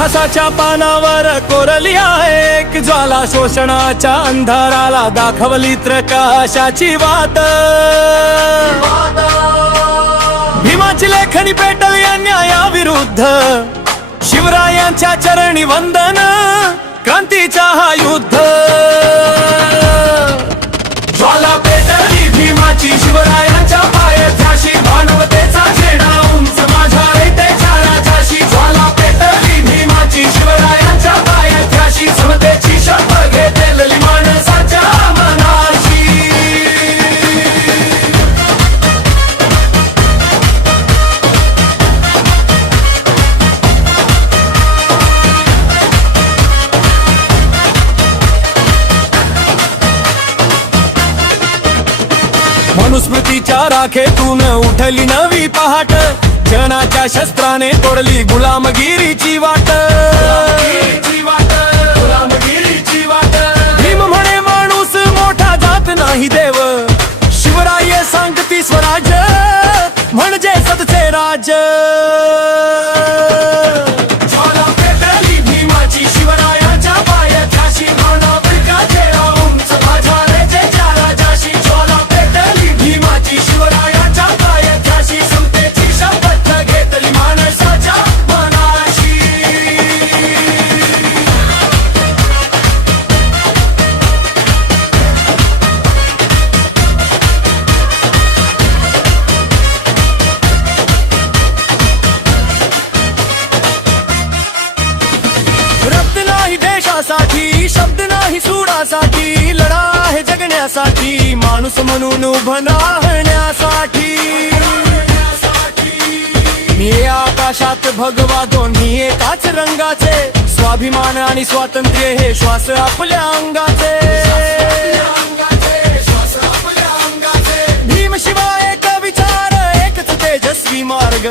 इतिहासाच्या पानावर कोरली आहे एक ज्वाला, शोषणाच्या अंधाराला दाखवली प्रकाशाची वाट। भीमाची लेखणी पेटली अन्यायाविरुद्ध, शिवरायांच्या चरणी वंदन, क्रांतीचा हा युद्ध। ज्वाला पेटली भीमाची शिवरायांच्या पायथ्याशी, मानवतेचा झेंडा उंच माझ्या रयतेच्या राजाशी। ज्वाला पेटली भीमाची शिवरायांच्या पायथ्याशी, समतेची शपथ घेतलेली माणसाच्या मनाशी। मनुस्मृतीच्या राखेतून उठली नवी पहाट, जनाच्या शस्त्राने तोडली गुलामगिरीची वाट। भीम म्हणे माणूस मोठा जात नाही देव, शिवराय सांगती स्वराज्य म्हणजे सतचे राज। ज्वाला पेटली भीमाची शिवरायांच्या पायथ्याशी, मानवतेचा झेंडा उंच माझ्या रयतेच्या राजाशी। ज्वाला पेटली भीमाची शिवरायांच्या पायथ्याशी, समतेची शपथ घेतली माणसाच्या मनाशी। रक्त नाही देशासाठी, शब्द नाही सुडासाठी, लढा आहे जगण्यासाठी, माणूस म्हणून उभं राहण्यासाठी। निळे आकाशात भगवा दोन्ही एकाच रंगाचे, स्वाभिमान आणि स्वातंत्र्य हे श्वास आपल्या अंगाचे। भीम शिवाय एक विचार, एकच तेजस्वी मार्ग,